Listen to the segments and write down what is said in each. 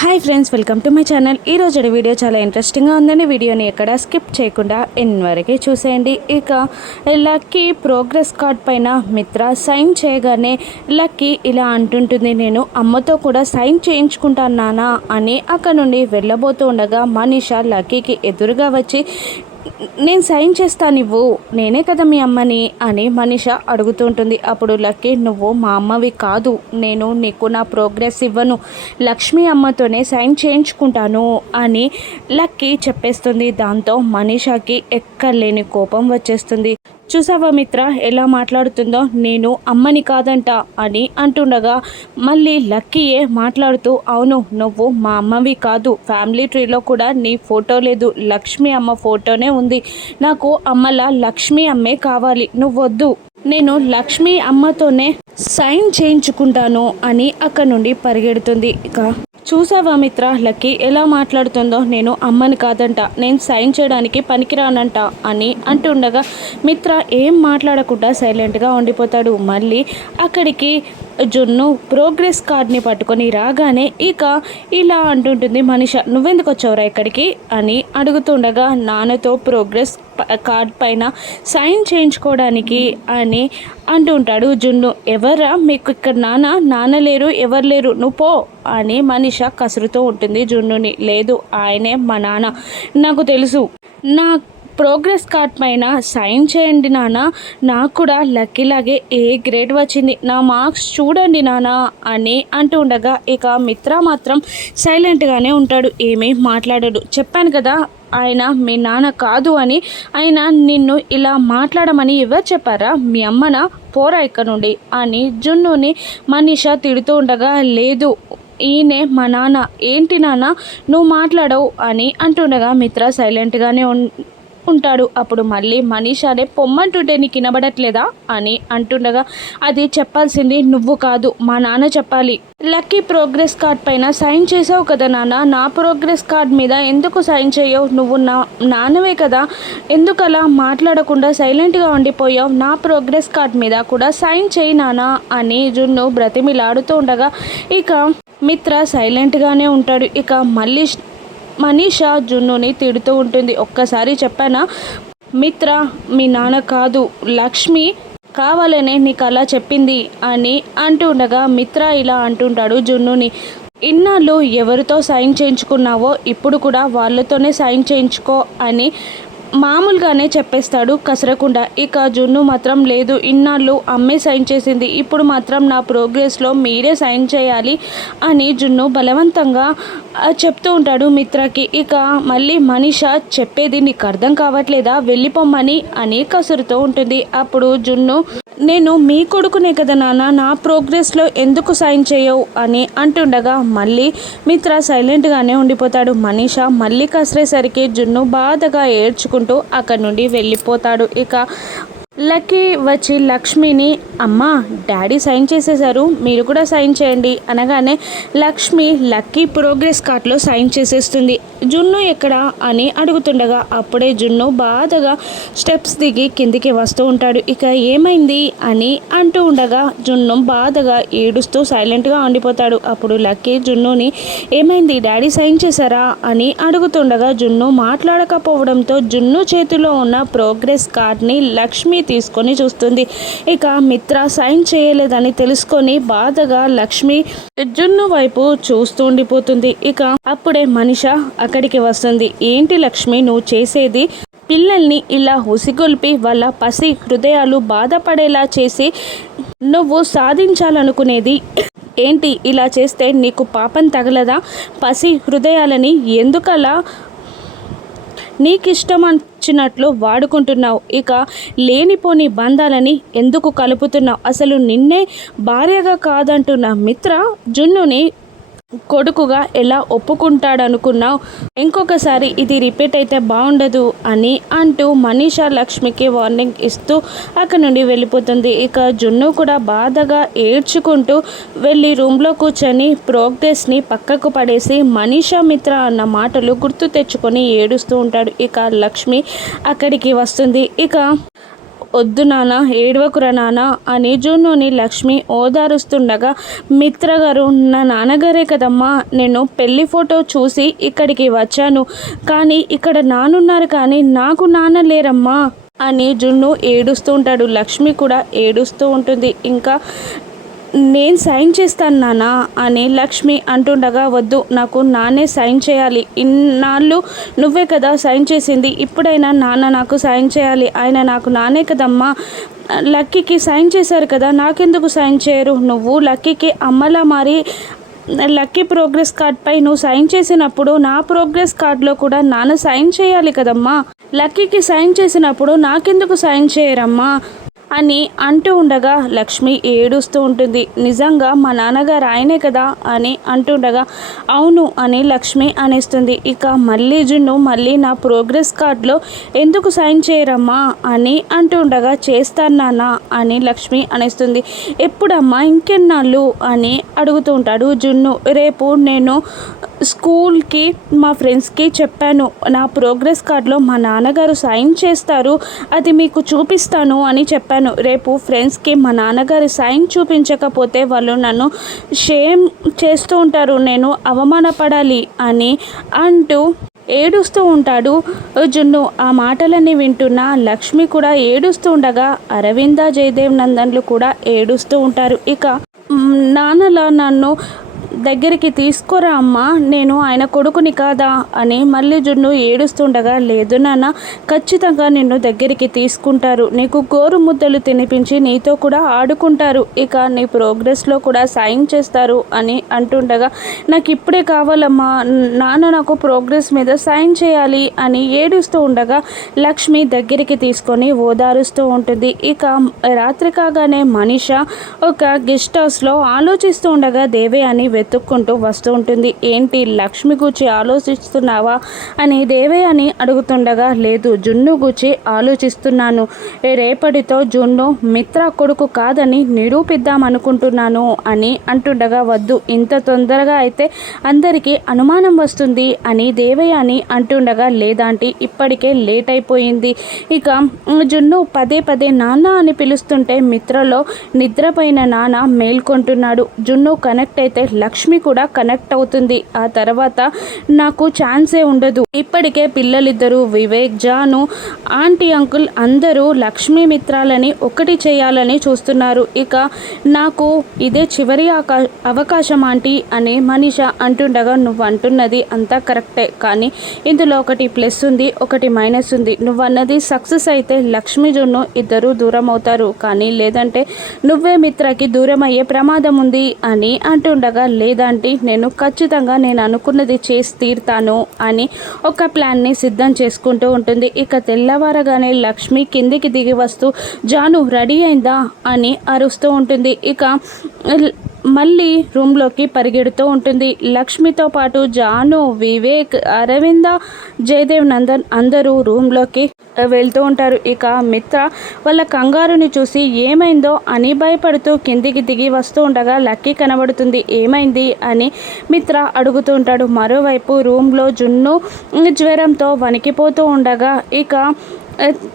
Hi friends welcome to my channel. ఈ video చాలా ఇంట్రెస్టింగ్గా ఉందండి వీడియోని ఎక్కడ స్కిప్ చేయకుండా ఎన్ వరకే చూసేయండి. ఇక లక్కీ ప్రోగ్రెస్ కార్డ్ పైన మిత్ర సైన్ చేయగానే లక్కీ ఇలా అంటుంటుంది నేను అమ్మతో కూడా సైన్ చేయించుకుంటాను నానా అని అక్కడ నుండి వెళ్ళబోతూ ఉండగా మనీషా లక్కీకి ఎదురుగా వచ్చి నేను సైన్ చేస్తాను ఇవ్వు నేనే కదా మీ అమ్మని అని మనిష అడుగుతుంటుంది. అప్పుడు లక్కీ నువ్వు మా అమ్మవి కాదు నేను నీకు నా ప్రోగ్రెస్ ఇవ్వను లక్ష్మి అమ్మతోనే సైన్ చేయించుకుంటాను అని లక్కీ చెప్పేస్తుంది. దాంతో మనీషాకి ఎక్కర్లేని కోపం వచ్చేస్తుంది. చూసావా మిత్ర ఎలా మాట్లాడుతుందో? నేను అమ్మని కాదంట అని అంటుండగా మళ్ళీ లక్కీయే మాట్లాడుతూ అవును నువ్వు మా అమ్మవి కాదు ఫ్యామిలీ ట్రీలో కూడా నీ ఫోటో లేదు లక్ష్మి అమ్మ ఫోటోనే ఉంది. నాకు అమ్మలా లక్ష్మి అమ్మే కావాలి నువ్వొద్దు. నేను లక్ష్మి అమ్మతోనే సైన్ చేయించుకుంటాను అని అక్కడ నుండి పరిగెడుతుంది ఇక. చూసావా మిత్ర? లక్కీ ఎలా మాట్లాడుతుందో నేను అమ్మని కాదంట. నేను సైన్ చేయడానికి పనికిరానంట అని అంటుండగా మిత్ర ఏం మాట్లాడకుండా సైలెంట్గా ఉండిపోతాడు. మళ్ళీ అక్కడికి జున్ను ప్రోగ్రెస్ కార్డ్ని పట్టుకొని రాగానే ఇక ఇలా అంటుంటుంది మనిష నువ్వెందుకు వచ్చావురా ఇక్కడికి? అని అడుగుతుండగా నాన్నతో ప్రోగ్రెస్ కార్డ్ పైన సైన్ చేయించుకోవడానికి అని అంటుంటాడు జున్ను ఎవర్రా? మీకు ఇక్కడ నాన్న నాన్న లేరు ఎవరు లేరు? నువ్వు పో అని మనిష కసురుతూ ఉంటుంది జున్నుని లేదు ఆయనే మా నాన్న నాకు తెలుసు. నా ప్రోగ్రెస్ కార్డ్ పైన సైన్ చేయండి నాన్న. నాకు కూడా లక్కీలాగే ఏ గ్రేడ్ వచ్చింది. నా మార్క్స్ చూడండి నాన్న అని అంటూ ఉండగా ఇక మిత్ర మాత్రం సైలెంట్గానే ఉంటాడు. ఏమీ మాట్లాడాడు. చెప్పాను కదా ఆయన మీ నాన్న కాదు అని. ఆయన నిన్ను ఇలా మాట్లాడమని ఎవరు చెప్పారా? మీ అమ్మన? పోరా ఇక్కడ నుండి అని జున్నుని మనీష తిడుతూ ఉండగా లేదు ఈయనే మా నాన్న. ఏంటి నాన్న? నువ్వు మాట్లాడవు అని అంటుండగా మిత్ర సైలెంట్గానే ఉన్ ఉంటాడు అప్పుడు మళ్ళీ మనీషానే పొమ్మంటుంటే నీకు వినబడట్లేదా? అని అంటుండగా అది చెప్పాల్సింది నువ్వు కాదు మా నాన్న చెప్పాలి. లక్కీ ప్రోగ్రెస్ కార్డ్ పైన సైన్ చేసావు కదా నాన్న నా ప్రోగ్రెస్ కార్డ్ మీద ఎందుకు సైన్ చేయవు? నువ్వు నా నాన్నవే కదా. ఎందుకు అలా మాట్లాడకుండా సైలెంట్గా ఉండిపోయావు? నా ప్రోగ్రెస్ కార్డ్ మీద కూడా సైన్ చేయి నాన్న అని జున్ను బ్రతిమిలాడుతూ ఉండగా ఇక మిత్ర సైలెంట్గానే ఉంటాడు. ఇక మళ్ళీ మనీషా జున్నుని తిడుతూ ఉంటుంది. ఒక్కసారి చెప్పానా? మిత్ర మీ నాన్న కాదు. లక్ష్మి కావాలనే నీకు అలా చెప్పింది అని అంటుండగా మిత్ర ఇలా అంటుంటాడు జున్నుని. ఇన్నాళ్ళు ఎవరితో సైన్ చేయించుకున్నావో ఇప్పుడు కూడా వాళ్ళతోనే సైన్ చేయించుకో అని మామూలుగానే చెప్పేస్తాడు కసరకుండా. ఇక జున్ను మాత్రం లేదు. ఇన్నాళ్ళు అమ్మే సైన్ చేసింది. ఇప్పుడు మాత్రం నా ప్రోగ్రెస్లో మీరే సైన్ చేయాలి అని జున్ను బలవంతంగా చెప్తూ ఉంటాడు మిత్రకి. ఇక మళ్ళీ మనిష చెప్పేది నీకు అర్థం కావట్లేదా? వెళ్ళిపోమ్మని అని కసురుతూ ఉంటుంది. అప్పుడు జున్ను నేను మీ కొడుకునే కదా నాన్న. నా ప్రోగ్రెస్లో ఎందుకు సైన్ చేయవు? అని అంటుండగా మళ్ళీ మిత్ర సైలెంట్గానే ఉండిపోతాడు. మనీష మళ్ళీ కసిరేసరికి జున్ను బాధగా చేసుకుంటూ అక్కడి నుండి వెళ్ళిపోతాడు. ఇక లక్కీ వచ్చి లక్ష్మిని అమ్మ డాడీ సైన్ చేసేశారు మీరు కూడా సైన్ చేయండి అనగానే లక్ష్మి లక్కీ ప్రోగ్రెస్ కార్డ్లో సైన్ చేసేస్తుంది. జున్ను ఎక్కడ అని అడుగుతుండగా అప్పుడే జున్ను బాధగా స్టెప్స్ దిగి కిందికి వస్తూ ఉంటాడు. ఇక ఏమైంది? అని అంటూ ఉండగా జున్ను బాధగా ఏడుస్తూ సైలెంట్గా ఉండిపోతాడు. అప్పుడు లక్కీ జున్నుని ఏమైంది? డాడీ సైన్ చేశారా? అని అడుగుతుండగా జున్ను మాట్లాడకపోవడంతో జున్ను చేతిలో ఉన్న ప్రోగ్రెస్ కార్డ్ని లక్ష్మి తీసుకొని చూస్తుంది. ఇక మిత్ర సైన్ చేయలేదని తెలుసుకొని బాధగా లక్ష్మి జున్ను వైపు చూస్తూ ఉండిపోతుంది. ఇక అప్పుడే మనిష అక్కడికి వస్తుంది. ఏంటి లక్ష్మి నువ్వు చేసేది? పిల్లల్ని ఇలా ఉసిగొల్పి వాళ్ళ పసి హృదయాలు బాధపడేలా చేసి నువ్వు సాధించాలనుకునేది? ఏంటి ఇలా చేస్తే నీకు పాపం తగలదా? పసి హృదయాలని ఎందుకలా నీకిష్టం వచ్చినట్లు వాడుకుంటున్నావు. ఇక లేనిపోని బంధాలని ఎందుకు కలుపుతున్నావు? అసలు నిన్నే భార్యగా కాదంటున్న మిత్ర జున్నుని కొడుకుగా ఎలా ఒప్పుకుంటాడనుకున్నావు? ఇంకొకసారి ఇది రిపీట్ అయితే బాగుండదు అని అంటూ మనీషా లక్ష్మికి వార్నింగ్ ఇస్తూ అక్కడి నుండి వెళ్ళిపోతుంది. ఇక జున్ను కూడా బాధగా ఏడ్చుకుంటూ వెళ్ళి రూమ్లో కూర్చొని ప్రోగ్రెస్ని పక్కకు పడేసి మనీషా మిత్ర అన్న మాటలు గుర్తు తెచ్చుకొని ఏడుస్తూ ఉంటాడు. ఇక లక్ష్మి అక్కడికి వస్తుంది. ఇక వద్దు నాన్న ఏడవకురా నాన్న అని జూన్లోని లక్ష్మి ఓదారుస్తుండగా మిత్ర గారు నా నాన్నగారే కదమ్మా నేను పెళ్ళి ఫోటో చూసి ఇక్కడికి వచ్చాను కానీ ఇక్కడ నానున్నారు కానీ నాకు నాన్న లేరమ్మా అని జున్ను ఏడుస్తూ ఉంటాడు. లక్ష్మి కూడా ఏడుస్తూ ఉంటుంది. ఇంకా నేను సైన్ చేస్తాను నాన్న అని లక్ష్మి అంటుండగా వద్దు నాకు నాన్నే సైన్ చేయాలి. ఇన్నాళ్ళు నువ్వే కదా సైన్ చేసింది. ఇప్పుడైనా నాన్న నాకు సైన్ చేయాలి. ఆయన నాకు నానే కదమ్మా. లక్కీకి సైన్ చేశారు కదా నాకెందుకు సైన్ చేయరు? నువ్వు లక్కీకి అమ్మలా మారి లక్కీ ప్రోగ్రెస్ కార్డ్పై నువ్వు సైన్ చేసినప్పుడు నా ప్రోగ్రెస్ కార్డులో కూడా నాన్న సైన్ చేయాలి కదమ్మా. లక్కీకి సైన్ చేసినప్పుడు నాకెందుకు సైన్ చేయరమ్మా? అని అంటూ ఉండగా లక్ష్మి ఏడుస్తూ ఉంటుంది. నిజంగా మా నాన్నగారు ఆయనే కదా? అని అంటుండగా అవును అని లక్ష్మి అనేస్తుంది. ఇక మళ్ళీ జున్ను మళ్ళీ నా ప్రోగ్రెస్ కార్డులో ఎందుకు సైన్ చేయరమ్మా? అని అంటుండగా చేస్తాను నాన్న అని లక్ష్మి అనేస్తుంది. ఎప్పుడమ్మా? ఇంకెన్నాళ్ళు? అని అడుగుతూ ఉంటాడు జున్ను. రేపు నేను స్కూల్కి మా ఫ్రెండ్స్కి చెప్పాను నా ప్రోగ్రెస్ కార్డులో మా నాన్నగారు సైన్ చేస్తారు అది మీకు చూపిస్తాను అని చెప్పాను. రేపు ఫ్రెండ్స్కి మా నాన్నగారు సైన్ చూపించకపోతే వాళ్ళు నన్ను షేమ్ చేస్తూ ఉంటారు నేను అవమానపడాలి అని అంటూ ఏడుస్తూ ఉంటాడు. జున్ను ఆ మాటలన్నీ వింటున్న లక్ష్మి కూడా ఏడుస్తూ ఉండగా అరవింద జయదేవ్ నందన్లు కూడా ఏడుస్తూ ఉంటారు. ఇక నాన్నలా నన్ను దగ్గరికి తీసుకురా అమ్మా నేను ఆయన కొడుకుని కాదా అని మళ్ళీ జున్ను ఏడుస్తుండగా లేదు నాన్న ఖచ్చితంగా నిన్ను దగ్గరికి తీసుకుంటారు. నీకు గోరు ముద్దలు తినిపించి నీతో కూడా ఆడుకుంటారు. ఇక నీ ప్రోగ్రెస్లో కూడా సైన్ చేస్తారు అని అంటుండగా నాకు ఇప్పుడే కావాలమ్మా నాన్న నాకు ప్రోగ్రెస్ మీద సైన్ చేయాలి అని ఏడుస్తూ ఉండగా లక్ష్మి దగ్గరికి తీసుకొని ఓదారుస్తూ ఉంటుంది. ఇక రాత్రి కాగానే మనిష ఒక గెస్ట్ హౌస్లో ఆలోచిస్తూ ఉండగా దేవే అని వెతుక్కుంటూ వస్తూ ఉంటుంది. ఏంటి లక్ష్మి గురించి ఆలోచిస్తున్నావా? అని దేవే అని అడుగుతుండగా లేదు జున్ను గురించి ఆలోచిస్తున్నాను. రేపటితో జున్ను మిత్ర కొడుకు కాదని నిరూపిద్దాం అనుకుంటున్నాను అని అంటుండగా వద్దు ఇంత తొందరగా అయితే అందరికీ అనుమానం వస్తుంది అని దేవయ్య అని అంటుండగా లేదాంటి ఇప్పటికే లేట్ అయిపోయింది. ఇక జున్ను పదే పదే నాన్న అని పిలుస్తుంటే మిత్రలో నిద్రపోయిన నాన్న మేల్కొంటున్నాడు. జున్ను కనెక్ట్ అయితే లక్ష్మి కూడా కనెక్ట్ అవుతుంది. ఆ తర్వాత నాకు ఛాన్సే ఉండదు. ఇప్పటికే పిల్లలిద్దరూ వివేక్ జాను ఆంటీ అంకుల్ అందరూ లక్ష్మీ మిత్రాలని ఒకటి చేయాలని చూస్తున్నారు. ఇక నాకు ఇదే చివరి అవకాశం ఆంటీ అని మనిష అంటుండగా నువ్వు అంటున్నది అంతా కరెక్టే. కానీ ఇందులో ఒకటి ప్లస్ ఉంది ఒకటి మైనస్ ఉంది. నువ్వు అన్నది సక్సెస్ అయితే లక్ష్మీ జున్ను ఇద్దరు దూరం అవుతారు. కానీ లేదంటే నువ్వే మిత్రకి దూరం అయ్యే ప్రమాదం ఉంది అని అంటుండగా లేదంటే నేను ఖచ్చితంగా నేను అనుకున్నది చేసి తీరుతాను అని ఒక ప్లాన్ని సిద్ధం చేసుకుంటూ ఉంటుంది. ఇక తెల్లవారగానే లక్ష్మి కిందికి దిగి వస్తూ జాను రెడీ అయిందా? అని అరుస్తూ ఉంటుంది. ఇక మళ్ళీ రూమ్లోకి పరిగెడుతూ ఉంటుంది. లక్ష్మితో పాటు జాను వివేక్ అరవింద జయదేవ్ నందన్ అందరూ రూమ్లోకి వెళ్తూ ఉంటారు. ఇక మిత్ర వాళ్ళ కంగారుని చూసి ఏమైందో అని భయపడుతూ కిందికి దిగి వస్తూ ఉండగా లక్కీ కనబడుతుంది. ఏమైంది అని మిత్ర అడుగుతూ ఉంటాడు. మరోవైపు రూమ్లో జున్ను జ్వరంతో వణికిపోతూ ఉండగా ఇక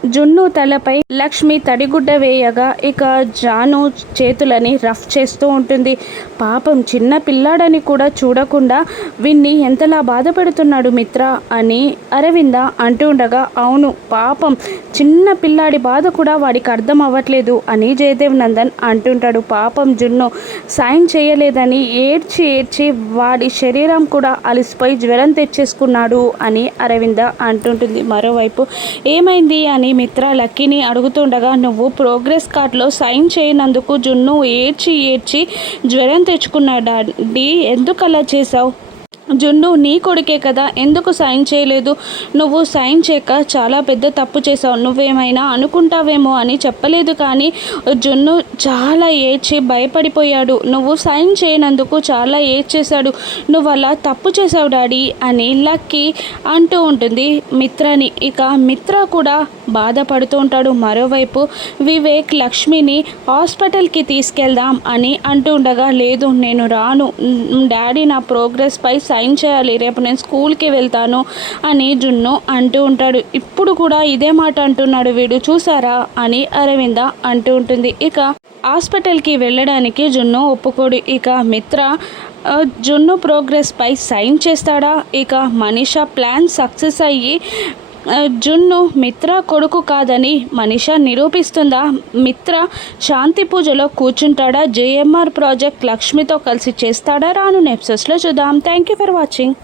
జున్ను తలపై లక్ష్మి తడిగుడ్డ వేయగా ఇక జాను చేతులని రఫ్ చేస్తూ ఉంటుంది. పాపం చిన్న పిల్లాడని కూడా చూడకుండా విన్ని ఎంతలా బాధపడుతున్నాడు మిత్ర అని అరవింద అంటూ ఉండగా అవును పా పాపం చిన్న పిల్లాడి బాధ కూడా వాడికి అర్థం అవ్వట్లేదు. అని జయదేవ్ నందన్ అంటుంటాడు. పాపం జున్ను సైన్ చేయలేదని ఏడ్చి ఏడ్చి వాడి శరీరం కూడా అలసిపోయి జ్వరం తెచ్చేసుకున్నాడు అని అరవింద అంటుంటుంది. మరోవైపు ఏమైంది అని మిత్ర లక్కీని అడుగుతుండగా నువ్వు ప్రోగ్రెస్ కార్డ్లో సైన్ చేయనందుకు జున్ను ఏడ్చి ఏడ్చి జ్వరం తెచ్చుకున్నాడా? ఎందుకు అలా చేసావు జున్ను నీ కొడుకే కదా ఎందుకు సైన్ చేయలేదు? నువ్వు సైన్ చేయక చాలా పెద్ద తప్పు చేసావు నువ్వేమైనా అనుకుంటావేమో అని చెప్పలేదు కానీ జున్ను చాలా ఏడ్చి భయపడిపోయాడు. నువ్వు సైన్ చేయనందుకు చాలా ఏడ్చేశాడు. నువ్వు అలా తప్పు చేసావు డాడీ అని లక్కీ అంటూ ఉంటుంది మిత్రని. ఇక మిత్ర కూడా బాధపడుతూ ఉంటాడు. మరోవైపు వివేక్ లక్ష్మిని హాస్పిటల్కి తీసుకెళ్దాం అని అంటూ ఉండగా లేదు నేను రాను. డాడీ నా ప్రోగ్రెస్పై సైన్ సైన్ చేయాలి? రేపు నేను స్కూల్కి వెళ్తాను అని జున్ను అంటూ ఉంటాడు. ఇప్పుడు కూడా ఇదే మాట అంటున్నాడు వీడు. చూసారా అని అరవింద అంటూ ఉంటుంది. ఇక హాస్పిటల్కి వెళ్ళడానికి జున్ను ఒప్పుకోడు. ఇక మిత్ర జున్ను ప్రోగ్రెస్పై సైన్ చేస్తాడా? ఇక మనీషా ప్లాన్ సక్సెస్ అయ్యి జున్ను మిత్ర కొడుకు కాదని మనిష నిరూపిస్తుందా? మిత్ర శాంతి పూజలో కూర్చుంటాడా? జేఎంఆర్ ప్రాజెక్ట్ లక్ష్మితో కలిసి చేస్తాడా? రాను నెప్సెస్లో చూద్దాం. Thank you for watching